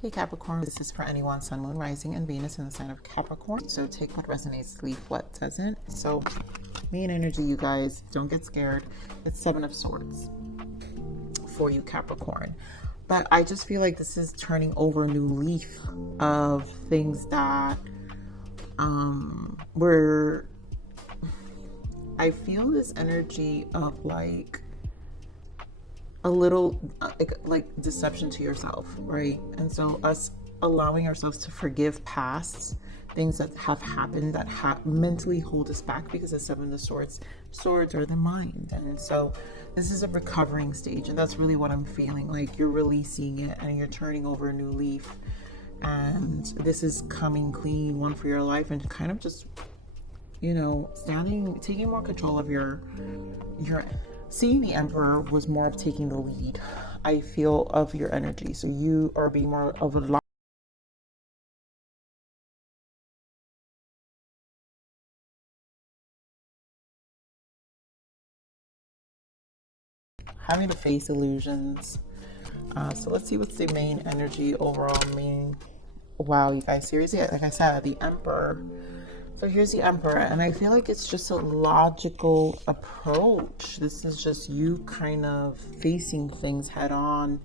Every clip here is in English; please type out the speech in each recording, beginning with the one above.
Hey Capricorn, this is for anyone, Sun, Moon, Rising, and Venus in the sign of Capricorn. So take what resonates, leave what doesn't. So main energy, you guys, don't get scared. It's Seven of Swords for you, Capricorn. But I just feel like this is turning over a new leaf of things that I feel this energy of like a little like deception to yourself, right? And so us allowing ourselves to forgive past things that have happened that mentally hold us back, because the Seven of Swords are the mind. And so this is a recovering stage, and that's really what I'm feeling. Like you're releasing it and you're turning over a new leaf, and this is coming clean, one for your life, and kind of just, you know, taking more control of your seeing the Emperor was more of taking the lead, I feel, of your energy. So you are being more of a having to face illusions. So let's see what's the main energy overall. Wow, you guys, seriously, like I said, the Emperor. So here's the Emperor, and I feel like it's just a logical approach. This is just you kind of facing things head on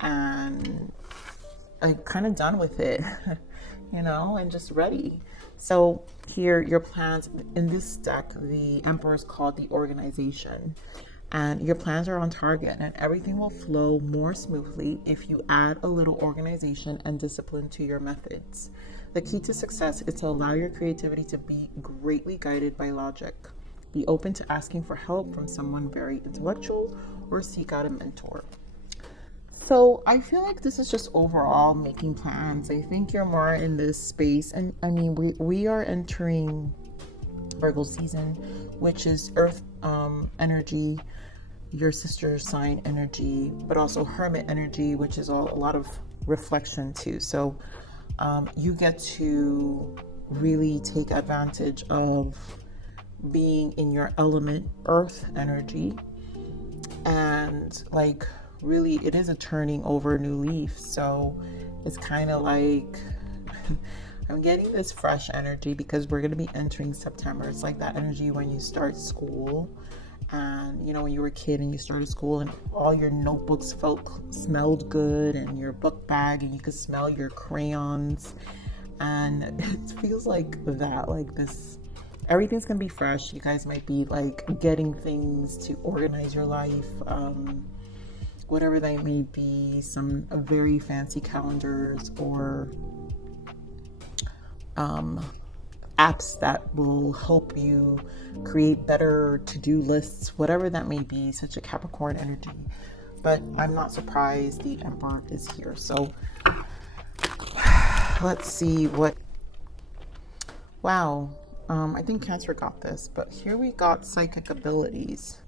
and like kind of done with it, you know, and just ready. So here, your plans in this deck, the Emperor is called the organization, and your plans are on target, and everything will flow more smoothly if you add a little organization and discipline to your methods. The key to success is to allow your creativity to be greatly guided by logic. Be open to asking for help from someone very intellectual, or seek out a mentor. So I feel like this is just overall making plans. I think you're more in this space, and I mean, we are entering Virgo season, which is Earth energy, your sister sign energy, but also Hermit energy, which is a lot of reflection too. So you get to really take advantage of being in your element, Earth energy, and like really it is a turning over a new leaf. So it's kind of like I'm getting this fresh energy because we're going to be entering September. It's like that energy when you start school, and you know, when you were a kid and you started school and all your notebooks smelled good, and your book bag, and you could smell your crayons, and it feels like that, like this, everything's gonna be fresh. You guys might be like getting things to organize your life, whatever that may be, some very fancy calendars or apps that will help you create better to-do lists, whatever that may be. Such a Capricorn energy. But I'm not surprised the Emperor is here. So let's see what, wow, I think Cancer got this, but here we got psychic abilities.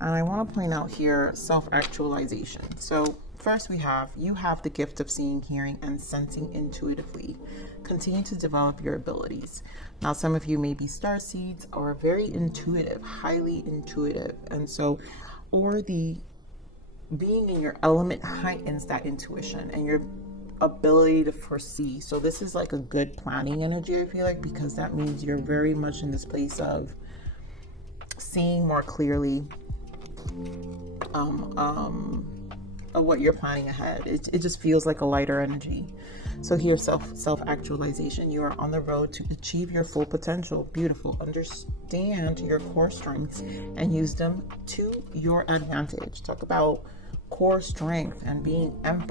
And I want to point out here self-actualization. So first you have the gift of seeing, hearing, and sensing intuitively. Continue to develop your abilities. Now, some of you may be star seeds or very intuitive, highly intuitive. And so, or the being in your element heightens that intuition and your ability to foresee. So this is like a good planning energy, I feel like, because that means you're very much in this place of seeing more clearly of what you're planning ahead. It just feels like a lighter energy. So here, self-actualization. You are on the road to achieve your full potential. Beautiful. Understand your core strengths and use them to your advantage. Talk about core strength and being empowered.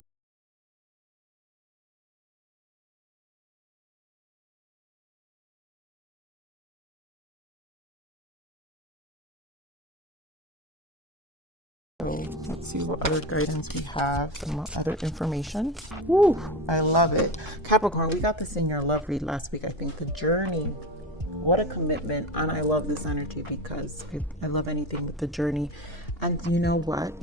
Let's see what other guidance we have, some other information. Woo, I love it. Capricorn, we got this in your love read last week. I think the journey, what a commitment. And I love this energy because I love anything with the journey. And you know what?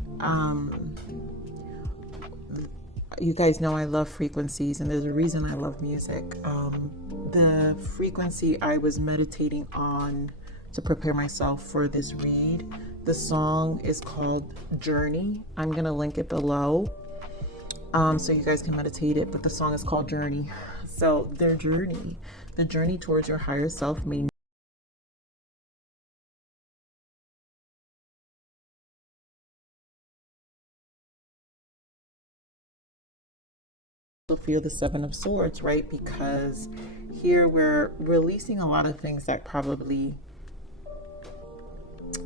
You guys know I love frequencies, and there's a reason I love music. The frequency I was meditating on to prepare myself for this read, the song is called Journey. I'm gonna link it below. So you guys can meditate it, but the song is called Journey. So their journey, the journey towards your higher self may feel the Seven of Swords, right? Because here we're releasing a lot of things that probably,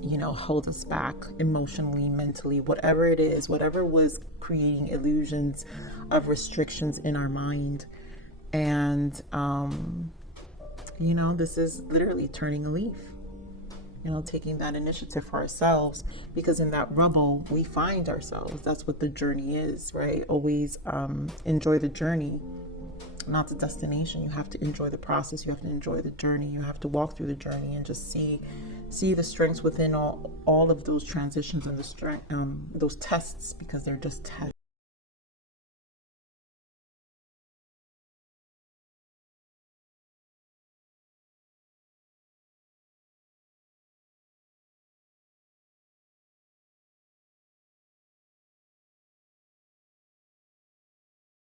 you know, hold us back emotionally, mentally, whatever it is, whatever was creating illusions of restrictions in our mind. And, you know, this is literally turning a leaf, you know, taking that initiative for ourselves, because in that rubble, we find ourselves. That's what the journey is, right? Always enjoy the journey, not the destination. You have to enjoy the process. You have to enjoy the journey. You have to walk through the journey and just see the strengths within all of those transitions and the strength, those tests, because they're just tests.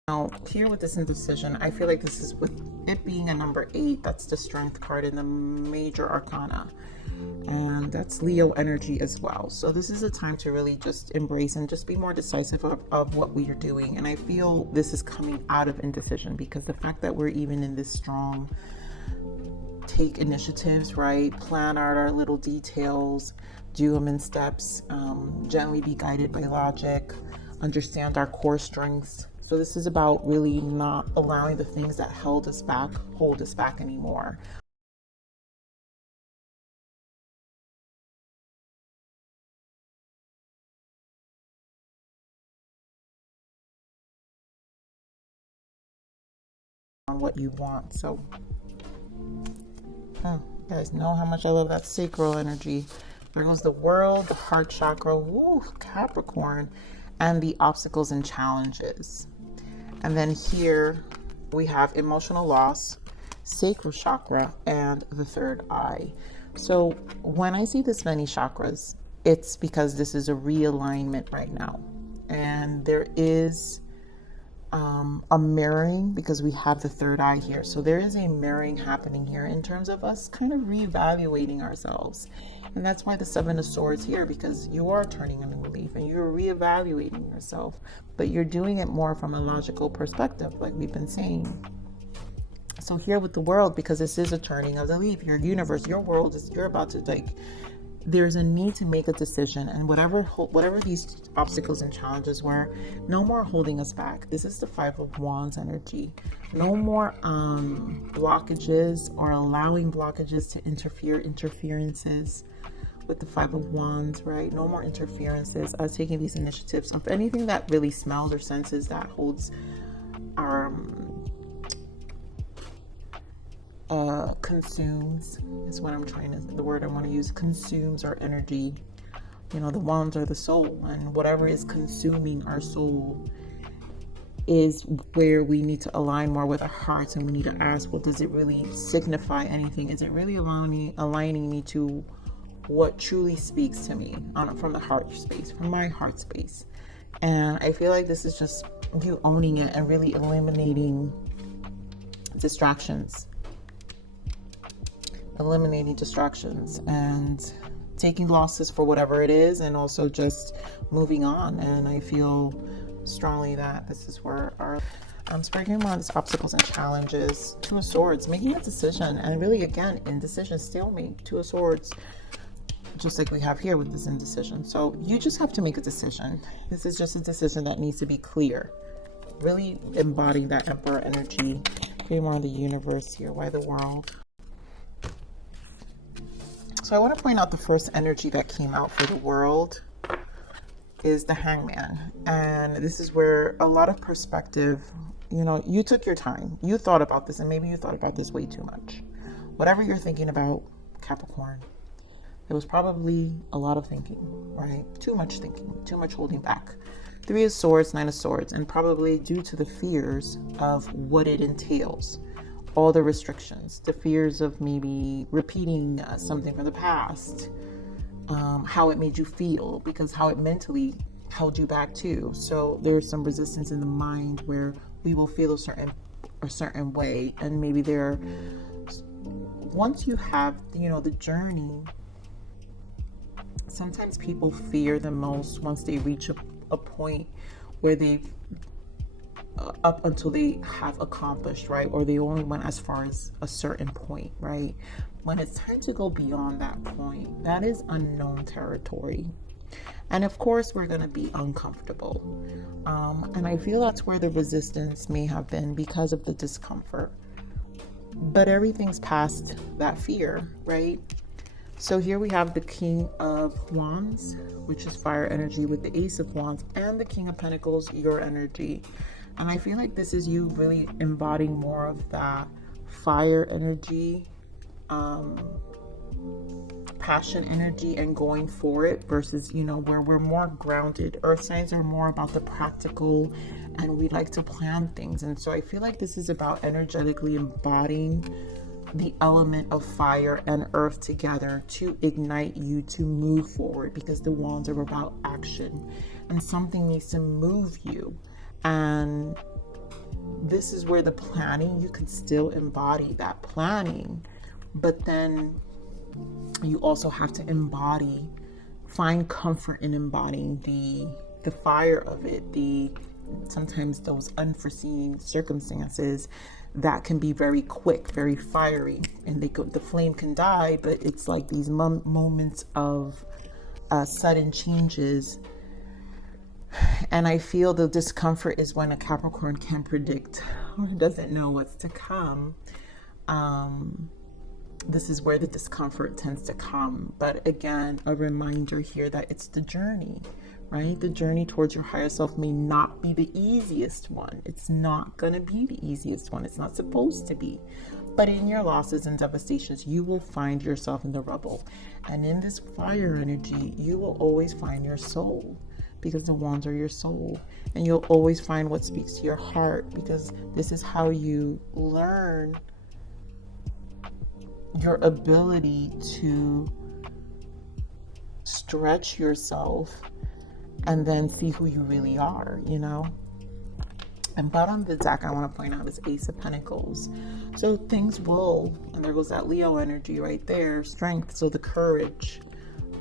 Now, here with this indecision, I feel like this is with it being a number 8, that's the strength card in the major arcana. And that's Leo energy as well. So this is a time to really just embrace and just be more decisive of what we are doing. And I feel this is coming out of indecision, because the fact that we're even in this strong take initiatives, right? Plan out our little details, do them in steps, gently be guided by logic, understand our core strengths. So this is about really not allowing the things that hold us back anymore. On what you want. So, you guys know how much I love that sacral energy. There goes the world, the heart chakra, woo, Capricorn, and the obstacles and challenges. And then here we have emotional loss, sacral chakra, and the third eye. So when I see this many chakras, it's because this is a realignment right now. And there is a mirroring, because we have the third eye here. So there is a mirroring happening here in terms of us kind of reevaluating ourselves. And that's why the Seven of Swords here, because you are turning a new leaf and you're reevaluating yourself, but you're doing it more from a logical perspective, like we've been saying. So here with the world, because this is a turning of the leaf, your universe, your world is, you're about to, like, there's a need to make a decision, and whatever these obstacles and challenges were, no more holding us back. This is the Five of Wands energy. No more blockages or allowing blockages to interferences with the Five of Wands, right? No more interferences. Taking these initiatives of anything that really smells or senses that holds our consumes is what I'm trying to, the word I want to use, consumes our energy. You know, the wands are the soul, and whatever is consuming our soul is where we need to align more with our hearts, and we need to ask, well, does it really signify anything? Is it really aligning me to what truly speaks to me from the heart space, from my heart space? And I feel like this is just you owning it and really eliminating distractions and taking losses for whatever it is, and also just moving on. And I feel strongly that this is where our speaking about these obstacles and challenges, Two of Swords, making a decision, and really again indecision, stalemate, Two of Swords, just like we have here with this indecision. So you just have to make a decision. This is just a decision that needs to be clear, really embodying that Emperor energy. Create more of the universe here. Why the world? So I want to point out the first energy that came out for the world is the Hangman. And this is where a lot of perspective, you know, you took your time. You thought about this, and maybe you thought about this way too much. Whatever you're thinking about, Capricorn, it was probably a lot of thinking, right? Too much thinking, too much holding back. Three of Swords, Nine of Swords, and probably due to the fears of what it entails. All the restrictions, the fears of maybe repeating something from the past, how it made you feel, because how it mentally held you back too. So there's some resistance in the mind where we will feel a certain way, and maybe once you have, you know, the journey, sometimes people fear the most once they reach a point where they've up until they have accomplished, right? Or they only went as far as a certain point, right? When it's time to go beyond that point, that is unknown territory. And of course, we're going to be uncomfortable. And I feel that's where the resistance may have been, because of the discomfort. But everything's past that fear, right? So here we have the King of Wands, which is fire energy, with the Ace of Wands, and the King of Pentacles, your energy. And I feel like this is you really embodying more of that fire energy, passion energy, and going for it, versus, you know, where we're more grounded. Earth signs are more about the practical, and we like to plan things. And so I feel like this is about energetically embodying the element of fire and earth together to ignite you to move forward, because the wands are about action and something needs to move you. And this is where the planning, you can still embody that planning, but then you also have to find comfort in embodying the fire of it, sometimes those unforeseen circumstances that can be very quick, very fiery, and the flame can die, but it's like these moments of sudden changes. And I feel the discomfort is when a Capricorn can predict or doesn't know what's to come. This is where the discomfort tends to come. But again, a reminder here that it's the journey, right? The journey towards your higher self may not be the easiest one. It's not going to be the easiest one. It's not supposed to be. But in your losses and devastations, you will find yourself in the rubble. And in this fire energy, you will always find your soul, because the wands are your soul. And you'll always find what speaks to your heart, because this is how you learn your ability to stretch yourself and then see who you really are, you know. And bottom of the deck, I want to point out, is Ace of Pentacles. So things will, and there goes that Leo energy right there, strength, so the courage.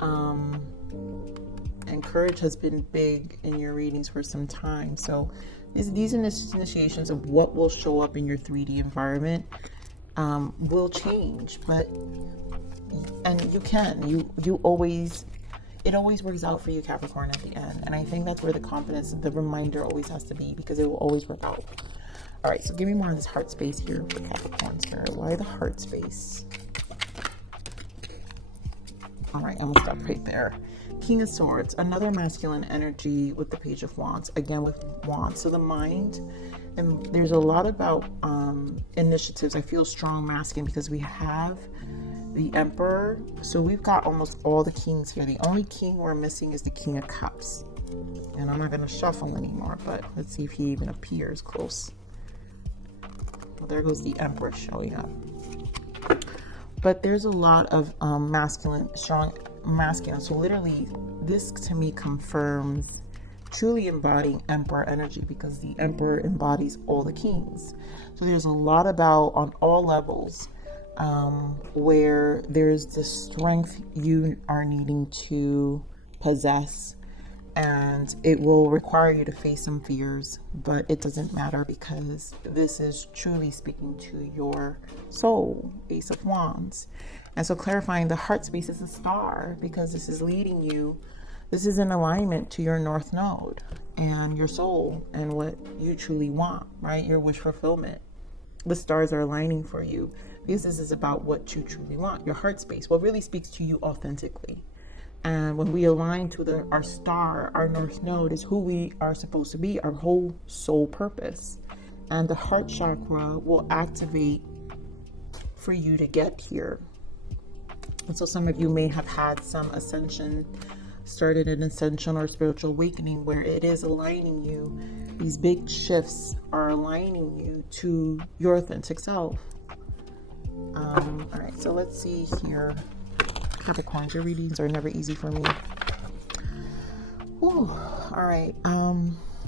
And courage has been big in your readings for some time. So these initiations of what will show up in your 3D environment will change, and it always works out for you, Capricorn, at the end. And I think that's where the confidence, the reminder always has to be, because it will always work out. All right, so give me more of this heart space here for Capricorn Spirit. Why the heart space? All right, I'm gonna stop right there. King of Swords, another masculine energy with the Page of Wands, again with Wands. So the mind, and there's a lot about initiatives. I feel strong masculine because we have the Emperor. So we've got almost all the kings here. The only king we're missing is the King of Cups. And I'm not going to shuffle anymore, but let's see if he even appears close. Well, there goes the Emperor showing up. But there's a lot of masculine, strong masculine. So literally, this to me confirms truly embodying Emperor energy, because the Emperor embodies all the kings. So there's a lot about, on all levels, where there's the strength you are needing to possess, and it will require you to face some fears, but it doesn't matter, because this is truly speaking to your soul. Ace of Wands. And so clarifying the heart space is a star, because this is leading you. This is in alignment to your North Node and your soul and what you truly want, right? Your wish fulfillment. The stars are aligning for you, because this is about what you truly want, your heart space, what really speaks to you authentically. And when we align to our star, our North Node is who we are supposed to be, our whole soul purpose. And the heart chakra will activate for you to get here. And so some of you may have had some ascension, started an ascension or spiritual awakening, where it is aligning you. These big shifts are aligning you to your authentic self. All right, so let's see here. Capricorn, your readings are never easy for me. Ooh, Whew. All right.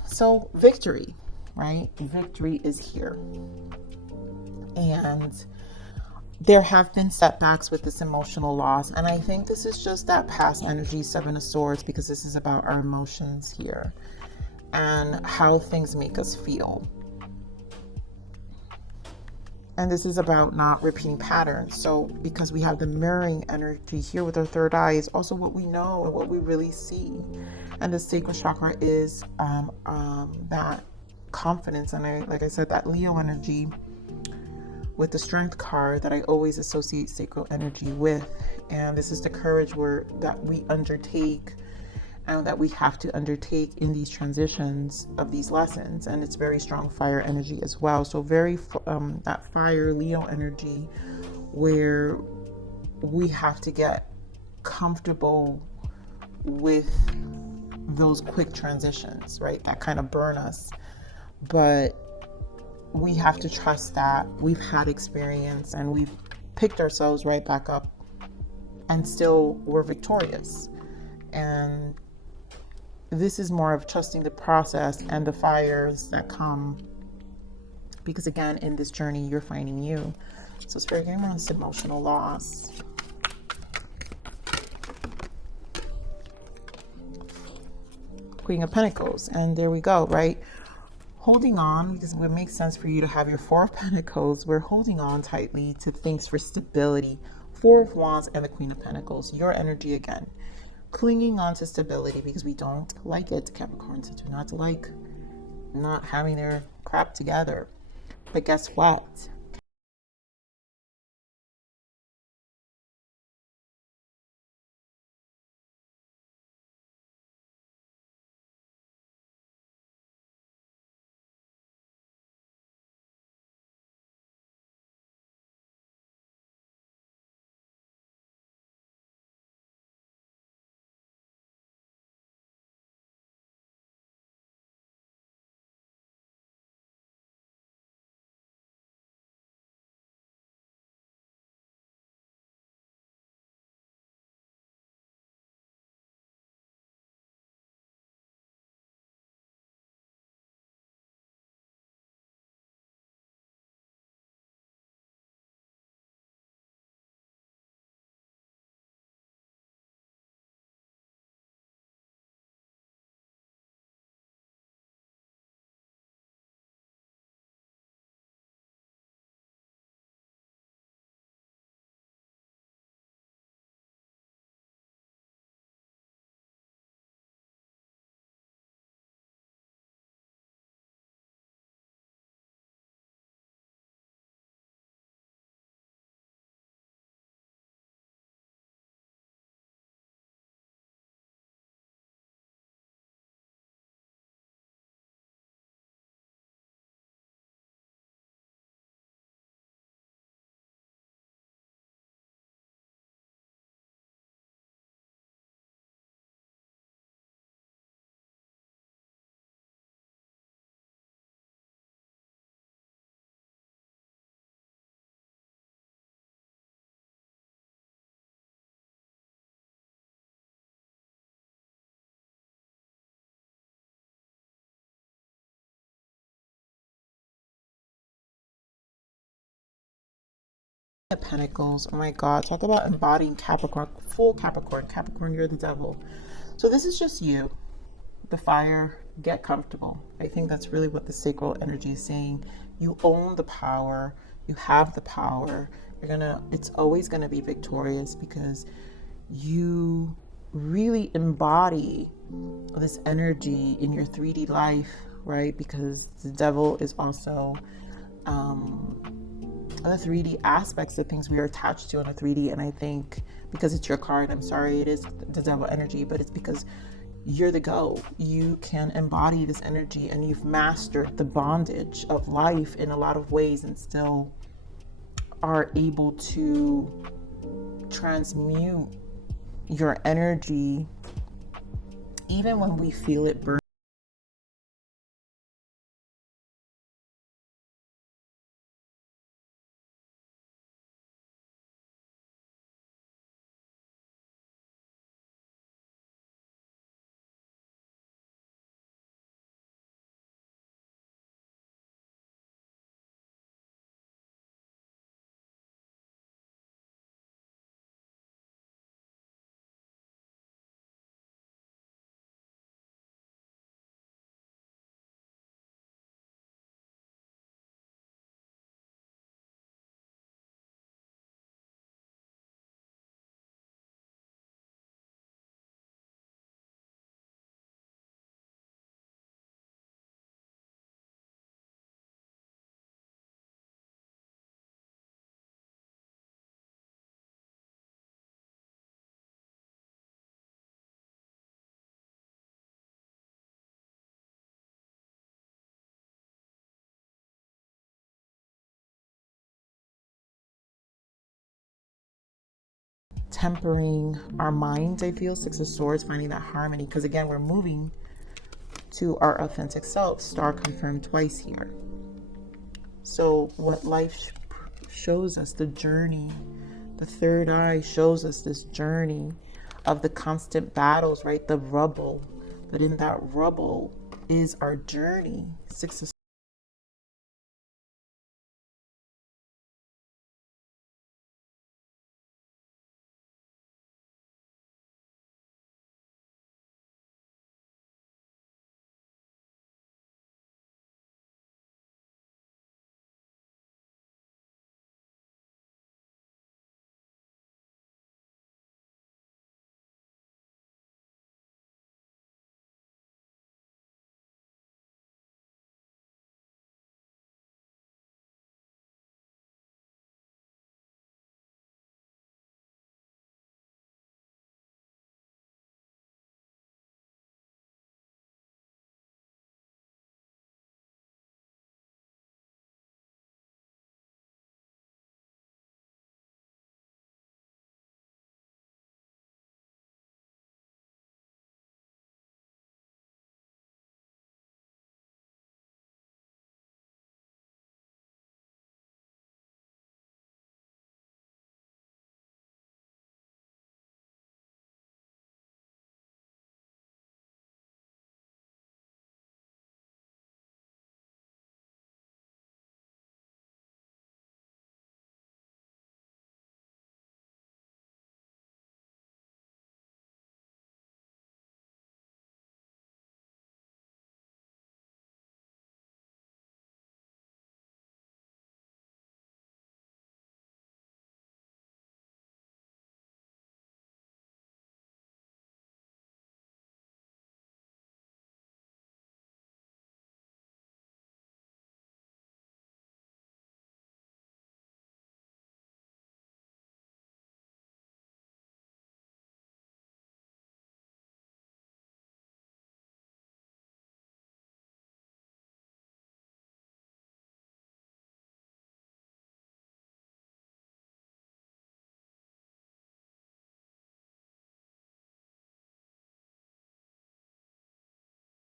So victory, right? Victory is here. And there have been setbacks with this emotional loss. And I think this is just that past energy, Seven of Swords, because this is about our emotions here and how things make us feel. And this is about not repeating patterns. So because we have the mirroring energy here with our third eye, is also what we know and what we really see. And the sacral chakra is that confidence. And like I said, that Leo energy with the strength card that I always associate sacral energy with. And this is the courage that we undertake and that we have to undertake in these transitions of these lessons. And it's very strong fire energy as well. So very that fire Leo energy where we have to get comfortable with those quick transitions, right? That kind of burn us. But we have to trust that we've had experience and we've picked ourselves right back up and still we're victorious. And this is more of trusting the process and the fires that come, because again, in this journey, you're finding you. So Spirit, give me on this emotional loss. Queen of Pentacles, and there we go, right? Holding on, because it would make sense for you to have your Four of Pentacles. We're holding on tightly to things for stability. Four of Wands and the Queen of Pentacles, your energy again. Clinging on to stability because we don't like it. Capricorns do not like not having their crap together. But guess what? Pentacles. Oh my God, talk about embodying Capricorn, full Capricorn. Capricorn, you're the devil. So this is just you, the fire. Get comfortable. I think that's really what the sacral energy is saying. You own the power. You have the power. It's always gonna be victorious because you really embody this energy in your 3D life, right? Because the devil is also the 3D aspects of things we are attached to on a 3D. And I think because it's your card, I'm sorry, it is the devil energy, but it's because you're the go. You can embody this energy and you've mastered the bondage of life in a lot of ways and still are able to transmute your energy even when we feel it burn. tempering our minds, I feel. Six of Swords, finding that harmony. Because again, we're moving to our authentic self. Star confirmed twice here. So what life shows us, the journey, the third eye shows us this journey of the constant battles, right? The rubble. But in that rubble is our journey. Six of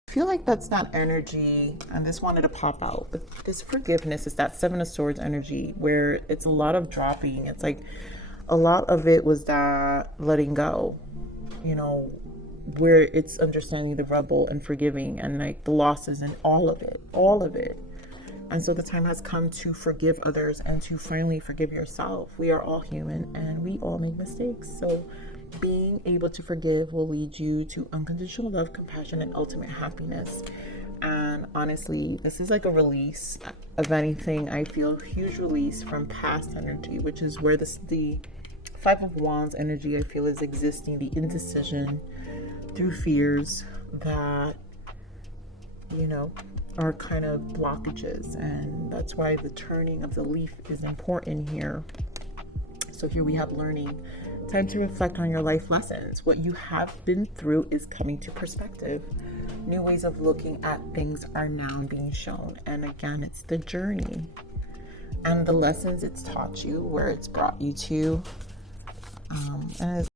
I feel like that's that energy, and this wanted to pop out, but this forgiveness is that Seven of Swords energy where it's a lot of dropping. It's like a lot of it was that letting go, you know, where it's understanding the rubble and forgiving and like the losses and all of it, all of it. And so the time has come to forgive others and to finally forgive yourself. We are all human and we all make mistakes. So being able to forgive will lead you to unconditional love, compassion, and ultimate happiness. And honestly, this is like a release of anything. I feel a huge release from past energy, which is where the Five of Wands energy I feel is existing, the indecision through fears that, you know, are kind of blockages. And that's why the turning of the leaf is important here. So here we have learning. Time to reflect on your life lessons. What you have been through is coming to perspective. New ways of looking at things are now being shown. And again, it's the journey and the lessons it's taught you, where it's brought you to. And it's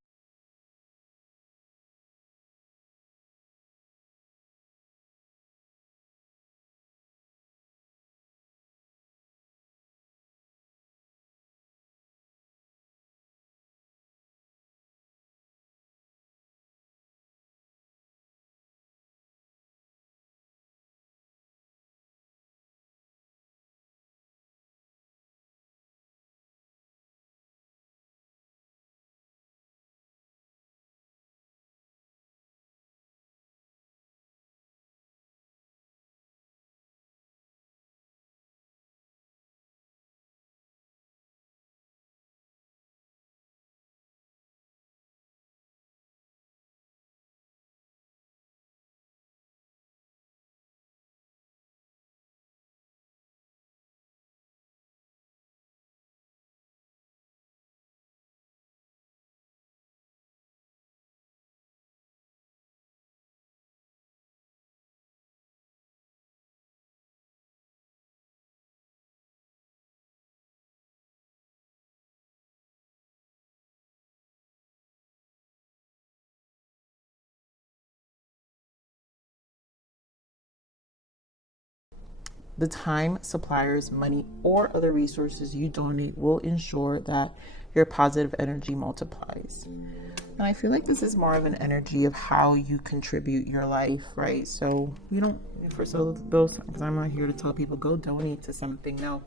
the time, suppliers, money, or other resources you donate will ensure that your positive energy multiplies. And I feel like this is more of an energy of how you contribute your life, right? So you don't, for so those, because I'm not here to tell people go donate to something. No,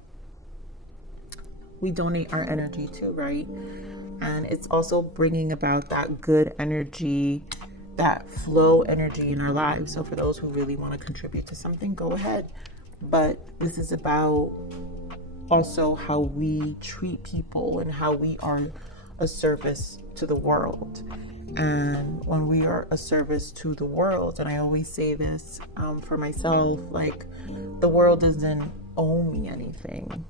we donate our energy too, right? And it's also bringing about that good energy, that flow energy in our lives. So for those who really want to contribute to something, go ahead. But this is about also how we treat people and how we are a service to the world. And when we are a service to the world, and I always say this for myself, like, the world doesn't owe me anything.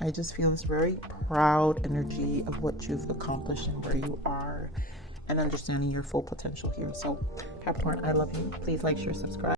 I just feel this very proud energy of what you've accomplished and where you are, and understanding your full potential here. So, Capricorn, I love you. Please like, share, subscribe.